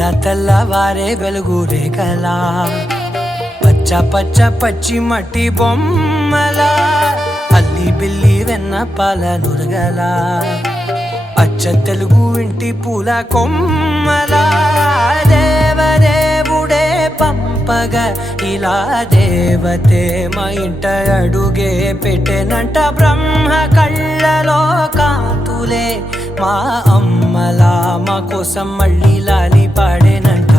తెల్లవారే వెలుగు రేఖలా పచ్చ పచ్చ పచ్చి మట్టి బొమ్మల అల్లి బిల్లి వెన్న పాల నురగల అచ్చ తెలుగు ఇంటి పూల కొమ్మల దేవదేవుడే పంపగా ఇలా దేవతే మా ఇంట అడుగే పెట్టెనంట బ్రహ్మ కళ్ళలో కాంతులే మా అమ్మలా మా కోసం మళ్ళీ లాలి పాడేనంట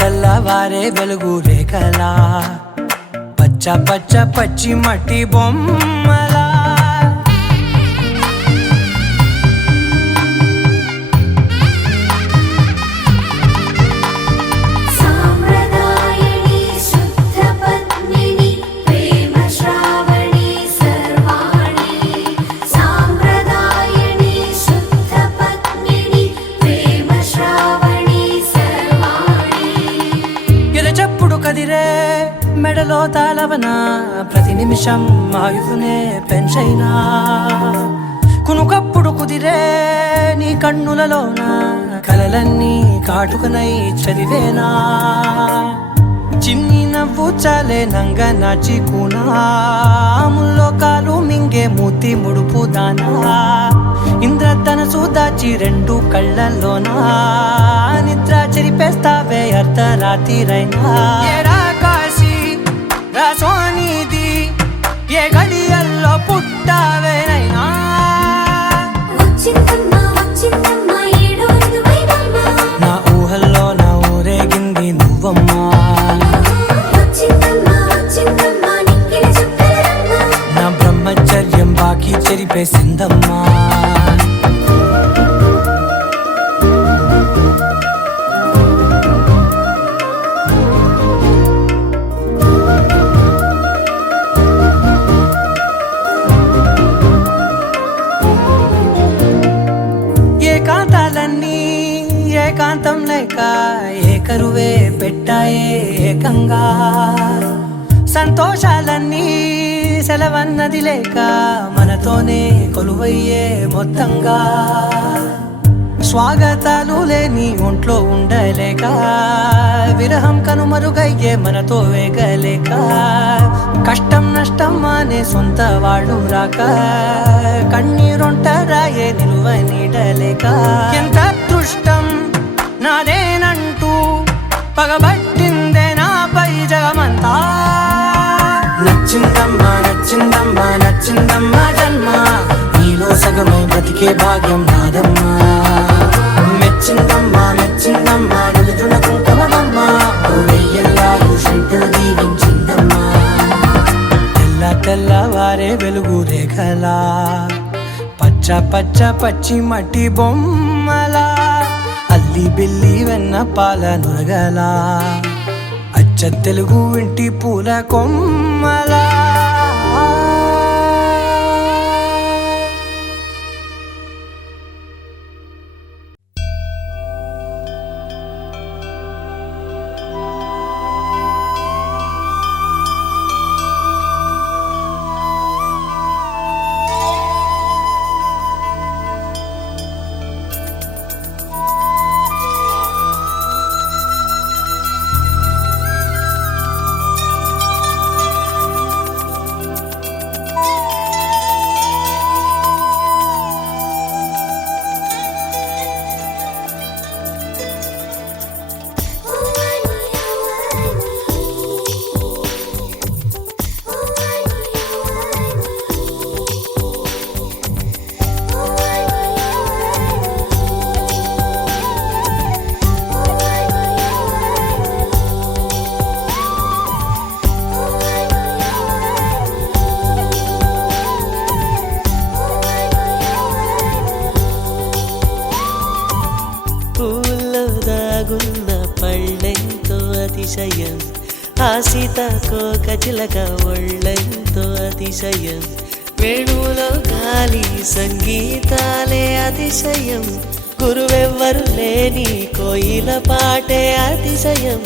తెల్లవారే వెలుగు రేఖలా పచ్చ పచ్చ పచ్చి మట్టి బొమ్మలా కదిరే మెడలో తాళవన ప్రతి నిమిషం ఆయువునే పెంచైనా కునుకప్పుడు కుదిరే నీ కన్నులలోన కలలన్నీ కాటుకనై చదివేనా చిన్ని నవ్వు చాలే నంగ నాచి కూనాముల్లో కాలు మింగే మూతి ముడుపు దానా ఇంద్రధనసు దాచి రెండు కళ్ళల్లోనా నిద్ర చెరిపేస్తావే అర్ధరాత్రిరైనా కాశీ రాసోనిది ఏ గడియల్లో పుట్టావేనైనా నా ఊహల్లో నా ఊరేగింది నువ్వమ్మా నా బ్రహ్మచర్యం బాకీ చెరిపేసిందమ్మా ఏకాంతాలన్నీ ఏకాంతం లేక ఏకరువే పెట్టాయే ఏకంగా సంతోషాలన్నీ సెలవన్నది లేక మనతోనే కొలువయ్యే మొత్తంగా స్వాగతాలు లేని ఒంట్లో ఉండలేక విరహం కనుమరుగయ్యే మనతో వేగలేక కష్టం నష్టం అనే సొంత వాళ్ళు రాక కన్నీరొంటరాయే నిలువ నీడలేక ఎంత అదృష్టం నాదేనంటూ పగబట్టిందే నాపై జగమంతా నచ్చిందమ్మా నచ్చిందమ్మా నచ్చిందమ్మా జన్మ నీలో సగమై బ్రతికే భాగ్యం నాదమ్మా మెచ్చిందమ్మా మెచ్చిందమ్మా నిలుచున్న కుంకుమమ్మా వెయ్యల్లాలు శంకరు దీవించిందమ్మా తెల్లవారే వెలుగు రేఖలా పచ్చ పచ్చ పచ్చి మట్టి బొమ్మలా అల్లి బిల్లి వెన్న పాల నురగలా అచ్చ తెలుగు ఇంటి పూల కొమ్మలా అతిశయం ఆ సీతాకోకచిలక ఒళ్ళెంతో అతిశయం వేణువులో గాలి సంగీతాలే అతిశయం గురువెవ్వరు లేని కోయిల పాటే అతిశయం.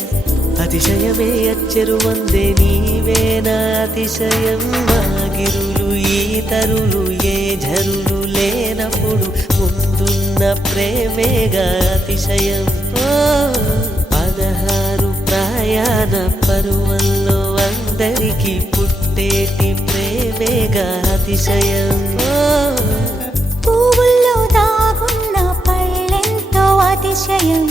అతిశయమే అచ్చెరు వందే నీవేనా అతిశయం. మాగిరులు ఈతరులు ఏ ఝరులు లేనప్పుడు ముందున్న ప్రేమేగా అతిశయం. 16 ప్రయాణ పరువల్లో అందరికీ పుట్టేటి ప్రేమేగా అతిశయం. పువ్వుల్లో దాగున్న పళ్ళెంతో అతిశయం.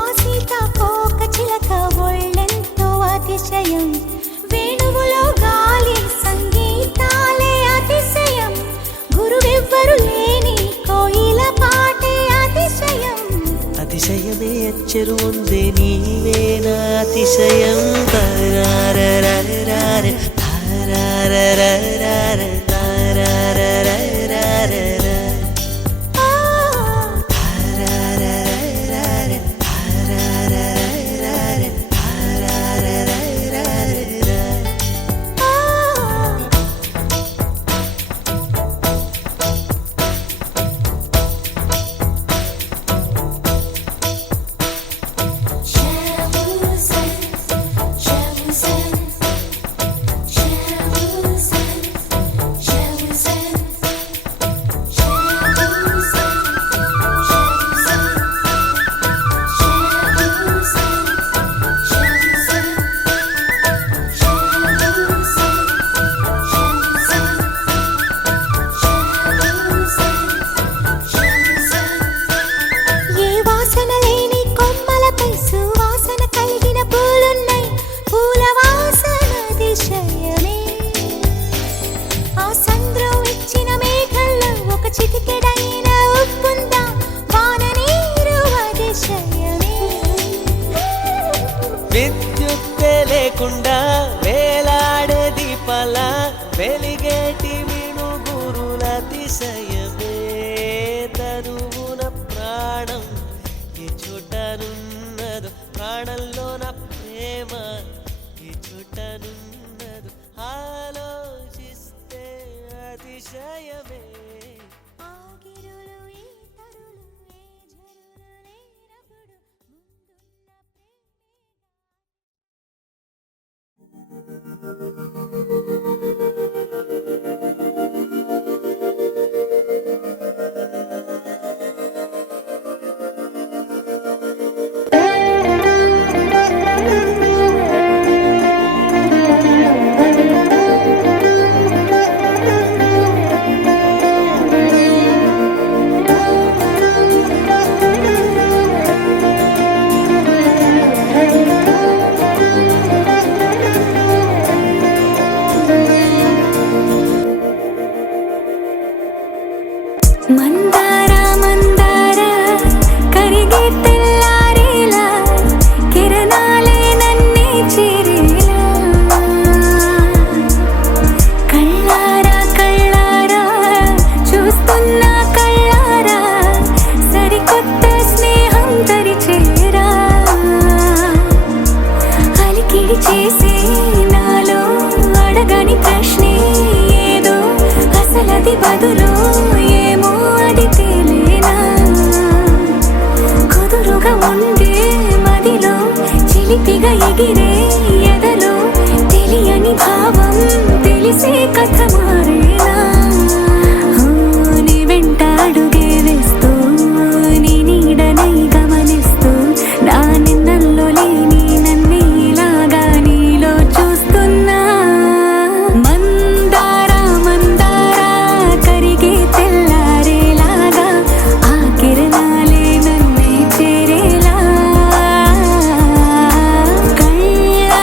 ఆ సీతాకోక చిలక ఒళ్ళెంతో అతిశయం. వేణువులో గాలి సంగీతాలే అతిశయం. గురువెవ్వరు లేని కోయిల పాటే అతిశయం. అతిశయమే అచ్చెరు వందే నీవేనా అతిశయం. తారారరారరార, తారారరారరార, తారారరారరార, తారారరారరార, తారారరారరార, తారారరారరార. ఏ వాసన లేని కొమ్మలపై సువాసన కలిగిన పూలున్నాయి. పూల వాసన అతిశయమే. ఆ సంద్రం ఇచ్చిన మేఘల్లో ఒక చిటికెడైన ఉప్పుందా. వాన నీరు అతిశయమే. విద్యుత్తే లేకుండా వేలాడే దీపాల వెలిగేటి మినుగురుల అతిశయమే. తనువున ప్రాణం ఈ చుట్టనున్నదు. ప్రాణంలోన ప్రేమ ఈ చుట్టనున్నదు. ఆలోచిస్తే అతిశయమే. ఆగిరులు ఈతరులు ఏ ఝరులు లేనప్పుడు ముందున్న మందార మందార కరిగే తెల్లారేలా కిరణాలే నన్నే చేరేలా. కళ్ళారా కళ్ళారా చూస్తున్న కళ్ళారా సరికొత్త స్నేహం తరిచేరా. అలికిడి చేసే నాలో అడగని ప్రశ్నే ఏదో అసలది బదులు ఏమో అది తేలేనా. కుదురుగా ఉండే మదిలో చిలిపిగా ఎగిరే ఎదలో తెలియని భావం తెలిసే కథ మారేనా. నీ వెంట అడుగే వేస్తూ నీ నీడనై గమనిస్తూ నా నిన్నల్లో లేని నన్నే ఇలాగా నీలో చూస్తున్నా. మందార మందార కరిగే తెల్లారేలాగా ఆ కిరణాలే నన్నే చేరేలా. కళ్ళారా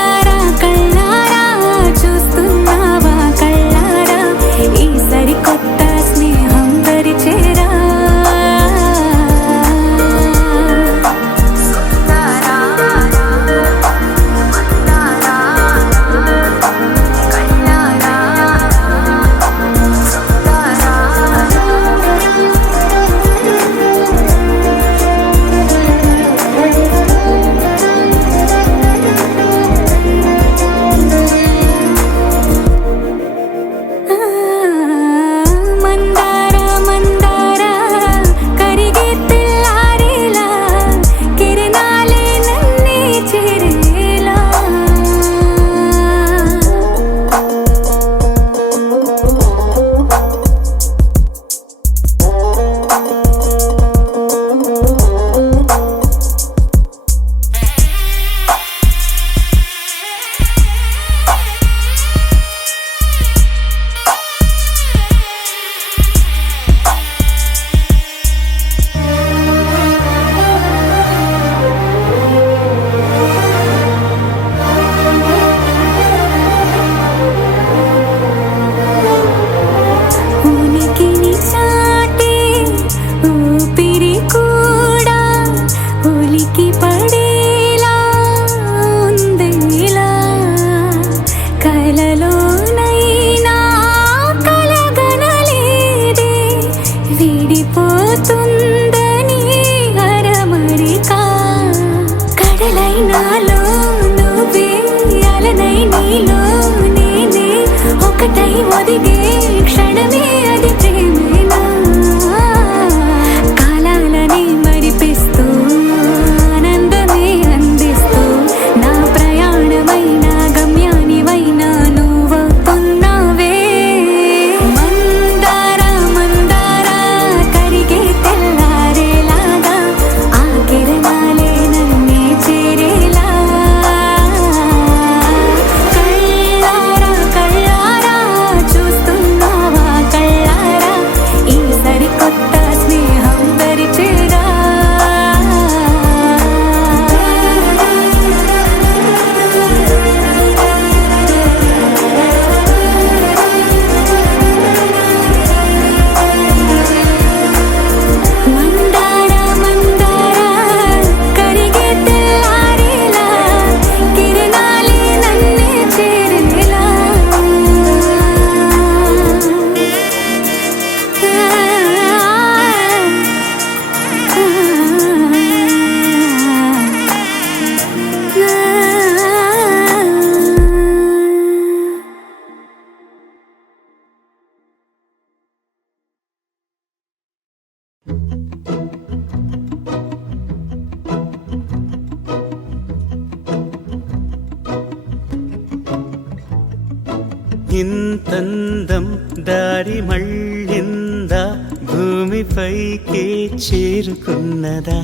ఇంతందం దారి మళ్ళిందా భూమిపైకే చేరుకున్నదా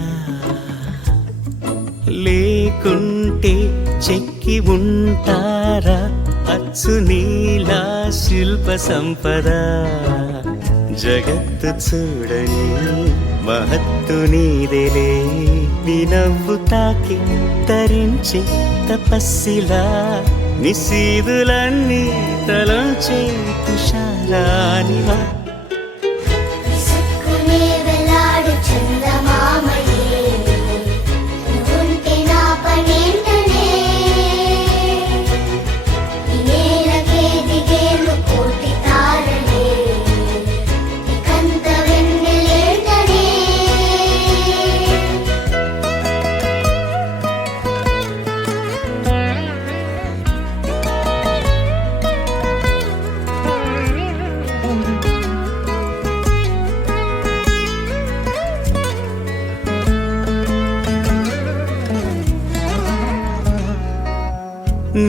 లేకుంటే చెక్కి ఉంటారా అచ్చు నీలా శిల్ప సంపద జగత్తు చూడని మహత్తు నీదేలే నీ నవ్వు తాకి తరించి తపస్సిలా నిశీదులన్నీ తలంచే తుషారానివా విసుక్కునే వెలాడు చందమామయే నువ్వుంటే నా పనేంటనే ఈ నేలకే దిగేను కోటి తారలే ఇకంత వెన్నెలేంటనే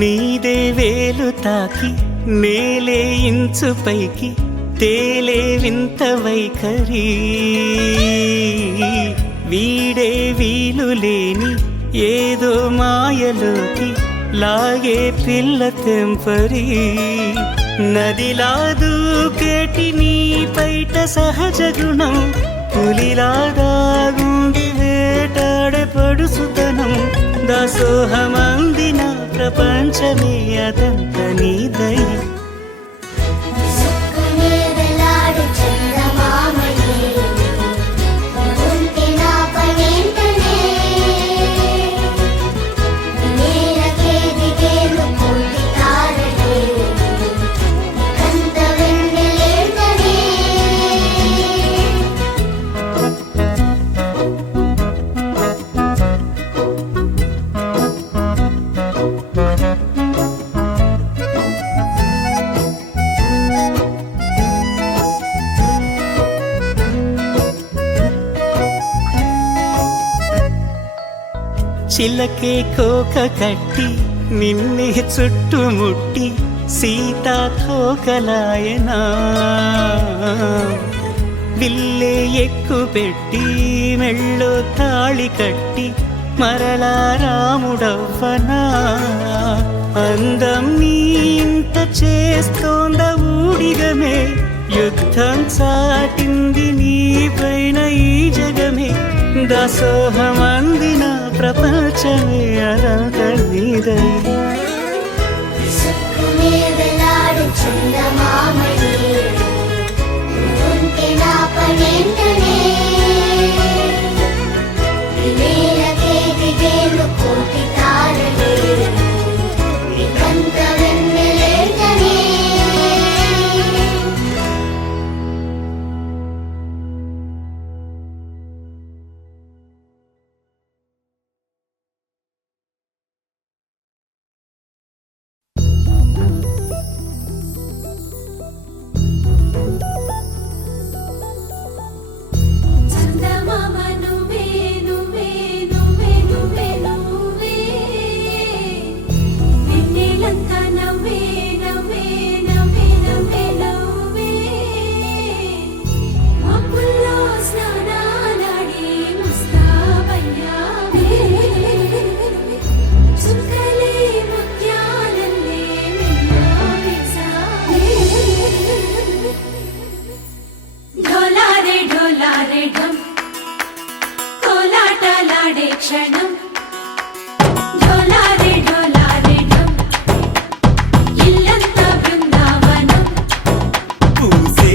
నీదే వేలు తాకి నేలే ఇంచు పైకి తేలే వింత వైఖరి వీడే వీలు లేని ఏదో మాయలోకి లాగే పిల్ల తెంపరి నదిలా దూకేటి నీ పైట సహజ గుణం పులిలా దాగుండి వేటాడే పడుసుతనం దాసోహమందిన ప్రపంచమే అదంత నీదై విసుక్కునే వెలాడు చందమామయే నువ్వుంటే నా పనేంటనే ఈ నేలకే దిగేను కోటి తారలే ఇకంత వెన్నెలేంటనే చిలకే కోక కట్టి నిన్నే చుట్టుముట్టి సీతాకోకలాయనా విల్లే ఎక్కు పెట్టి మెళ్ళో తాళి కట్టి మరలా రాముడవ్వనా అందం నీ ఇంత చేస్తోంద ఊడిగమే యుద్ధం చాటింది నీ పైన ఈ జగమే దాసోహమందిన ప్రపంచమే అదంత నీదై విసుక్కునే వెలాడు చందమామయే నువ్వుంటే నా పనేంటనే ఈ నేలకే దిగేను కోటి తారలే ఇకంత వెన్నెలేంటనే చందమామ నువ్వే నువ్వే నువ్వే నువ్వే నువ్వే వెన్నెలంతా నవ్వే నవ్వే నవ్వే నవ్వే నవ్వే మబ్బుల్లో స్నానాలాడి ముస్తాబయ్యావే చుక్కలే ముత్యాలల్లే మెల్లావేశావే ढोलारे ढोलारे ढम कोलाटलाडे क्षणं ढोलारे ढोलारे ढम इल्लंता बृंदावनं పూసే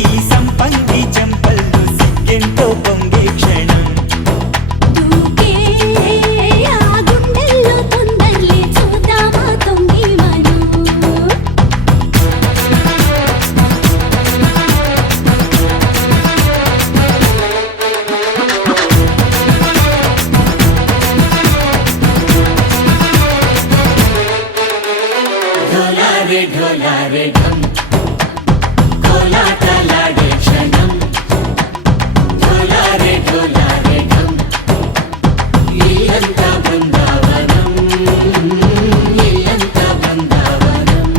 ఈ సంపంగి చెంపల్లో సిగ్గెంతో పొంగే క్షణం దూకే ఆ గుండెల్లో తొందరలే చూద్దామా తొంగి మనం ढोलारे ढोलारे ढम कोलाटलाडे क्षणं ढोलारे ढोलारे ढम ఇల్లంతా బృందావనం ఇల్లంతా బృందావనం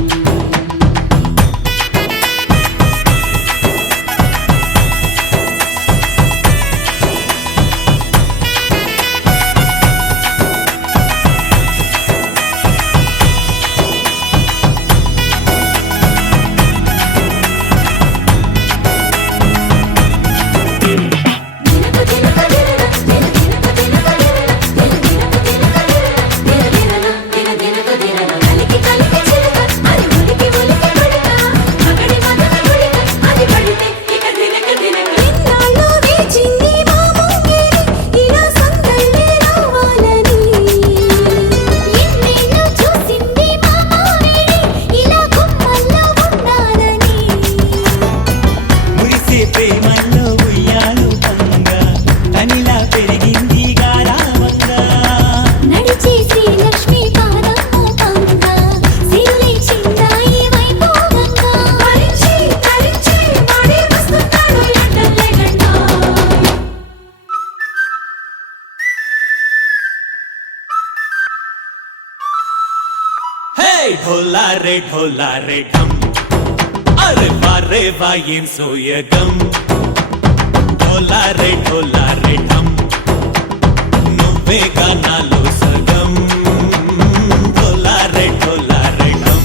ढोला रे ढम अरे वारे वायें सोयगम ढोला रे ढम నువ్వే గానాలో సగం ढोला रे ढम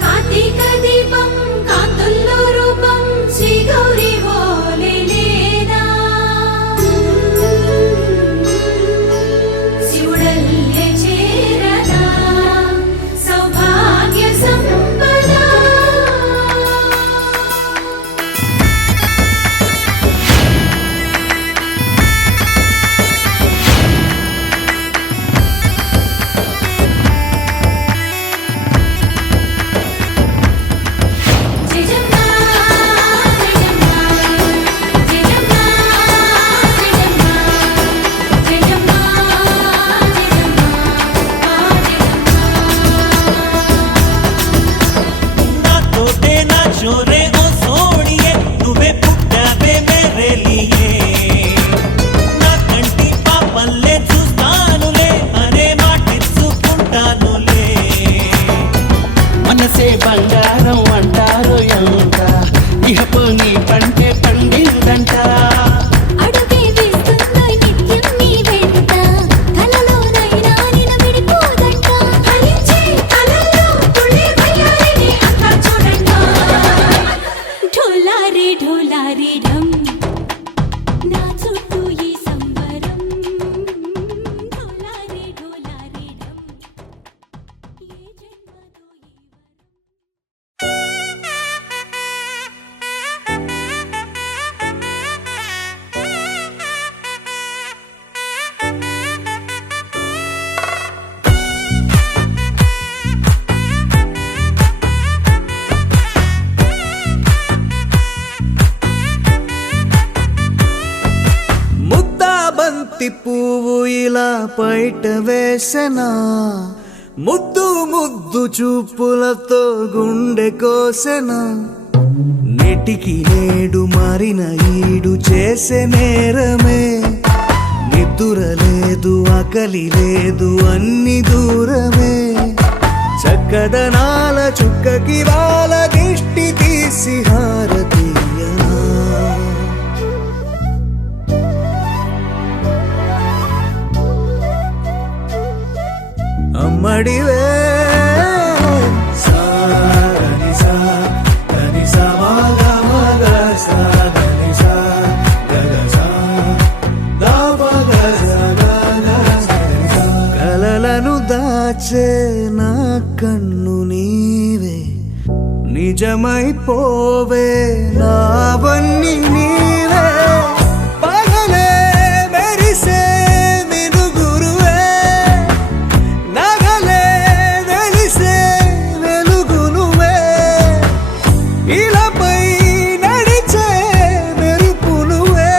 కార్తీక దీపం కాంతుల్లో రూపం శ్రీ గౌరీ ఓలేలేనా శివుడల్లే చేరనా సౌభాగ్య సంపద छोरे ओ सोनिए నువ్వే పుట్టావే మేరే లియే నా కంటి పాపల్లే చూస్తానులే అనే మాటిచ్చుకుంటానులే మనసే బంగారం అంటారు ఎంత ఇహపు నీ పంటే పండిందంట అడుగే వేస్తుందో నిత్యం నీ వెంట కలలోనైనా నిన్ను విడిపోదంట ఫలించే కలల్లో తుళ్ళి వయ్యారిని అంతా చూడంట ढोला रे ढम నా చుట్టూ ఈ సంబరం ढोला रे ढम ఏ జన్మదో ఈ ముద్దా బంతి పువ్వు ఇలా బయట వేసెనా ముద్దు ముద్దు చూపులతో గుండె కోసెనా నెటికి నేడు మారిన ఈడు చేసే నేరమే నిద్ర లేదు ఆకలి లేదు అన్ని దూరమే చక్కదనాల చుక్కకి వాళ్ళ దిష్టి తీసి హారతీయనా అమ్మడివే సాని సా గని సా మగ మగ సా గని సా గగ సా దా మగ సా గగ సా కలలను దాచే నా కన్ను నీవే నిజమైపోవే నావన్నీ నీవే పగలే మెరిసే మినుగురువే నగలే వెలిసే వెలుగునువే ఇలాపై నడిచే మెరుపునువే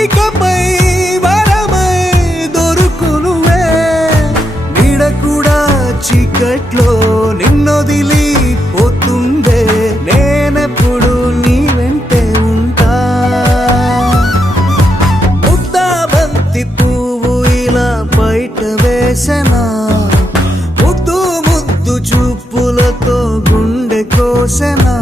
ఇకపై వరమై దొరుకునువే నీడ కూడా చీకట్లో నిన్నొదిలి పోతుందే నేనెప్పుడు నీ వెంటే ఉంటా ముద్దా బంతి పువ్వు ఇలా బయట వేసెనా ముద్దు ముద్దు చూపులతో గుండె కోసెనా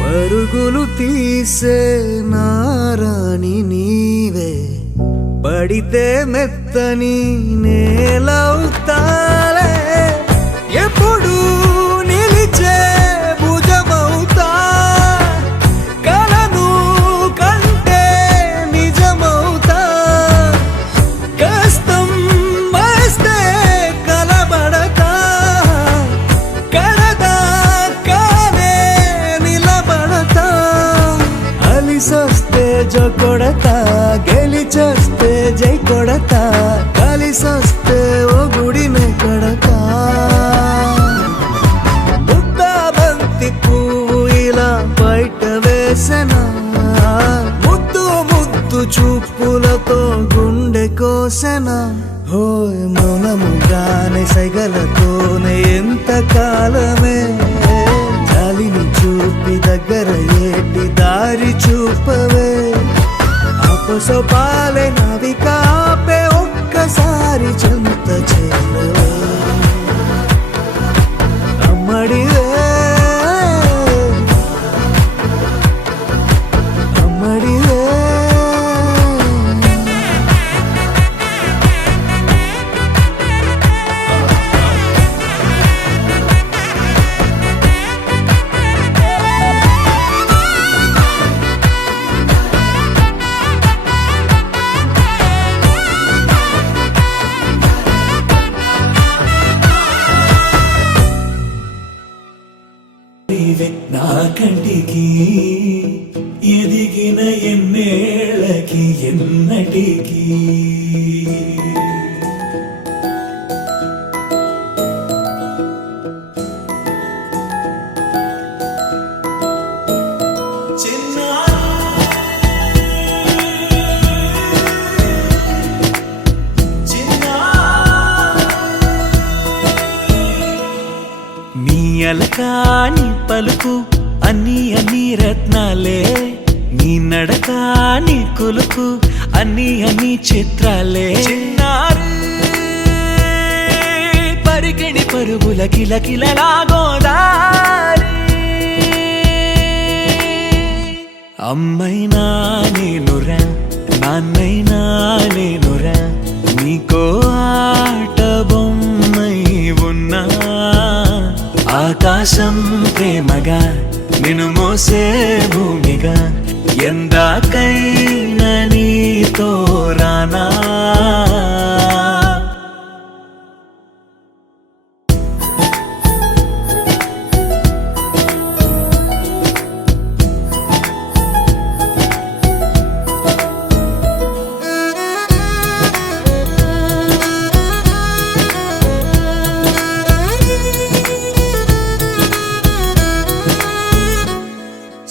పరుగులు తీసే నారాణి నీవే పడితే మెత్తని నేలవుతాలే ఎప్పుడు నిలిచే భుజమవుతా కలను కంటే నిజమవుతా కష్టం వస్తే కలబడతా కడదాకానే నిలబడతా అలిసొస్తే జో కొడతా గెలిచొస్తే జై కొడతా కలిసొస్తే ఓ గుడి చూసేనా హోయ్ మౌనముగానే సైగలతోనే ఎంత కాలమే గాలిని చూపి దగ్గర ఏటి దారి చూపవే అపసోపాలే నవికాపే ఒక్కసారి చెంత చేరవే అమ్మడివే అమ్మడివే నీవే నా కంటికి ఎదిగిన ఎన్నేళ్ళకి ఎన్నటికి నీ అలకాని పలుకు అన్ని రత్నాలే నీ నడకాని కొలుకు అన్ని చిత్రాలే పరికిణి పరుగుల కిలకిలలాగోదారి అమ్మైనా నేనురా నాన్నైనా నేనురా నీకో ఆట బొమ్మై ఉన్నా ఆకాశం ప్రేమగా నిన్ను మోసే భూమిగా ఎందాకైనా నీతో రానా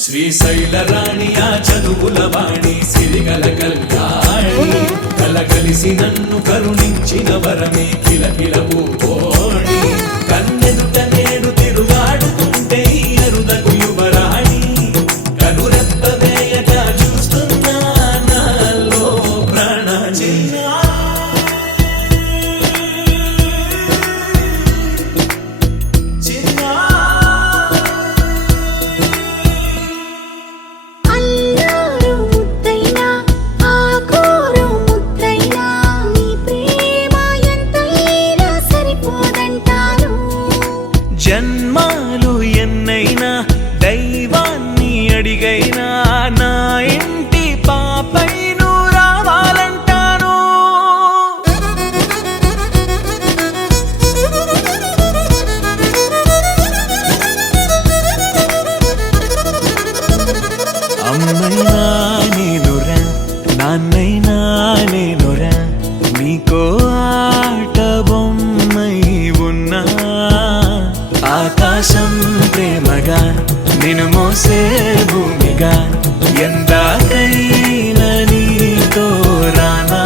శ్రీశైల రాణి ఆ చదువుల వాణి సిరిగల కళ్యాణి కలగలిసి నన్ను కరుణించిన వరమే కిలకిల పూకోణి కన్నెదుట నేడు తిరుగాడుతుంటే ఈ అరుదకు యువరాణి కనురెప్ప వేయగా చూస్తున్నా నాలో ప్రాణ అల్లారు ముద్దైనా ఆకోరు ముద్దైనా నీ ప్రేమ ఎంతైనా సరిపోదంటాను జన్మాలు ఎన్నైనా దైవాన్ని అడిగైనా నా ఇంటి పాపై నువ్వు రావాలంటాను అమ్మైనా నేనురా నాన్నైనా నేనురా నీకో ఆట బొమ్మై ఉన్నా ఆకాశం ప్రేమగా నిన్ను మోసే భూమిగా ఎందాకైనా నీతో రానా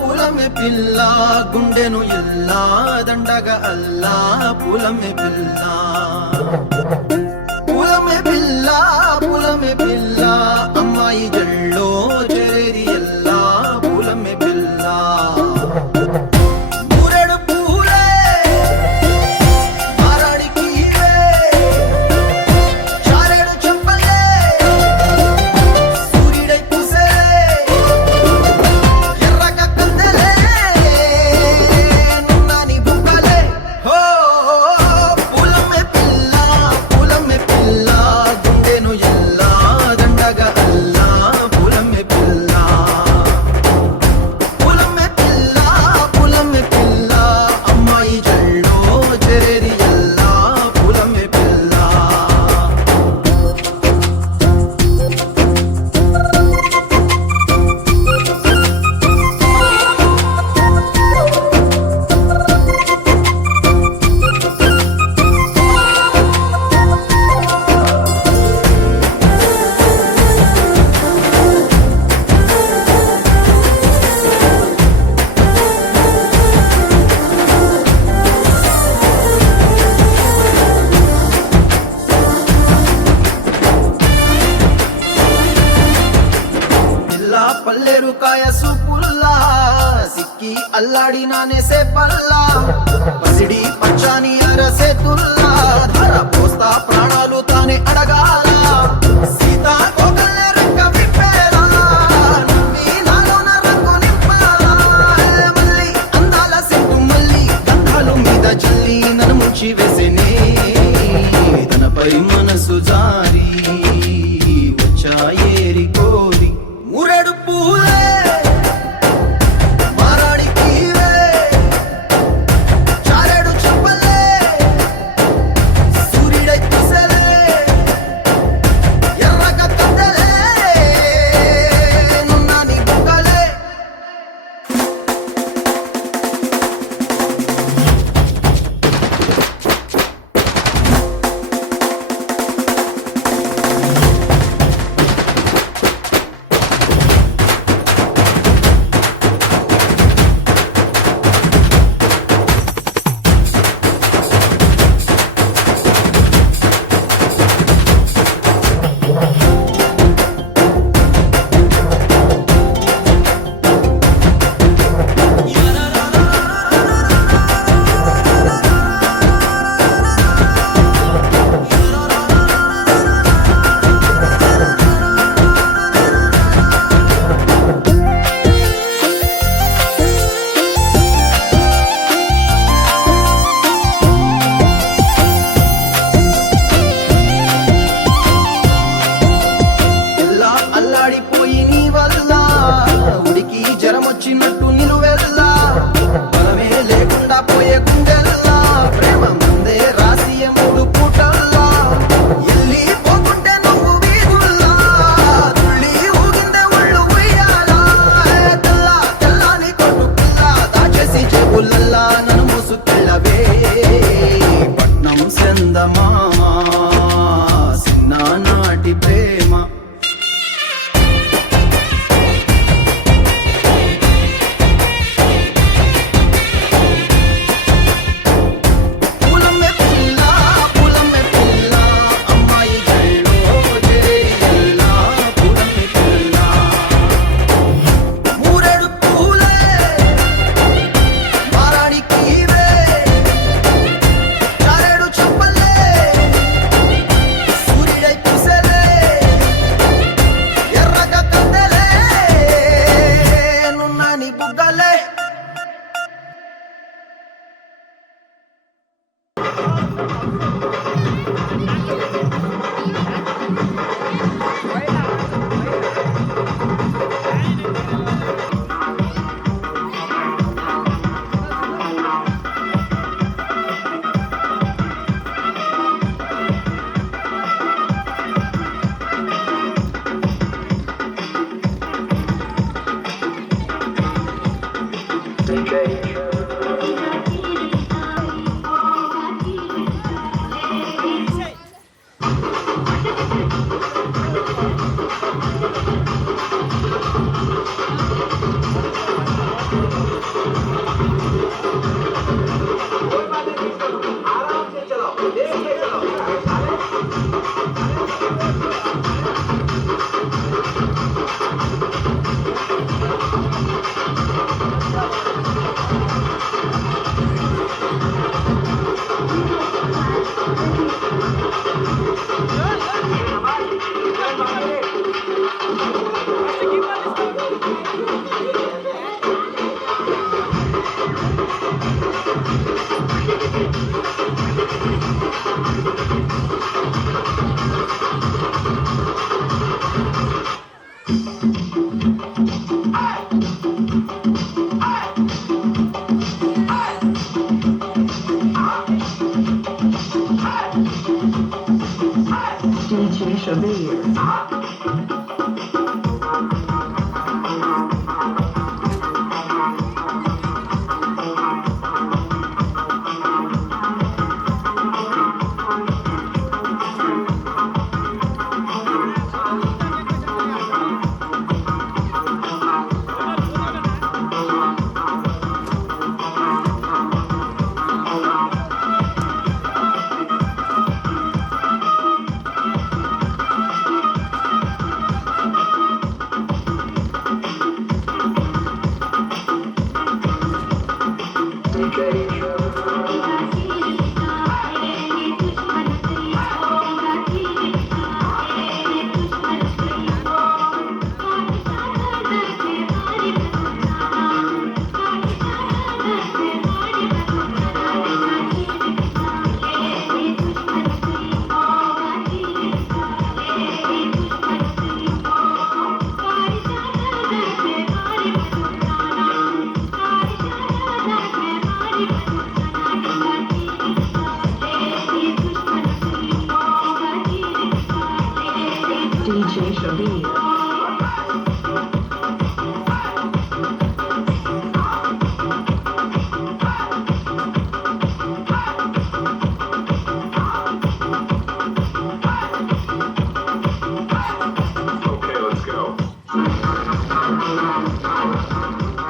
పూలమే పిల్ల గుండెను ఎల్లా దండగ అల్లా పూలమే పిల్ల పూలమే పిల్ల అమ్మాయి జల్లో చేరేది ఎల్లా పూలమే పిల్ల ఊరెడు పూలే మారాడికి చారేడు చెప్పలే సూర్యుడై పూసే ఎర్రగ కందెలే నున్నాని బుక్కలే హో పూలమే పిల్ల గుండెను ఎల్లా దండగ అల్లా సూపుల్లా సిక్కి అల్లాడి నానేసే పల్లా పసిడి పచ్చాని అరసే తుల్లా ధర పోస్తా ప్రాణాలు తానే అడగాల సీతా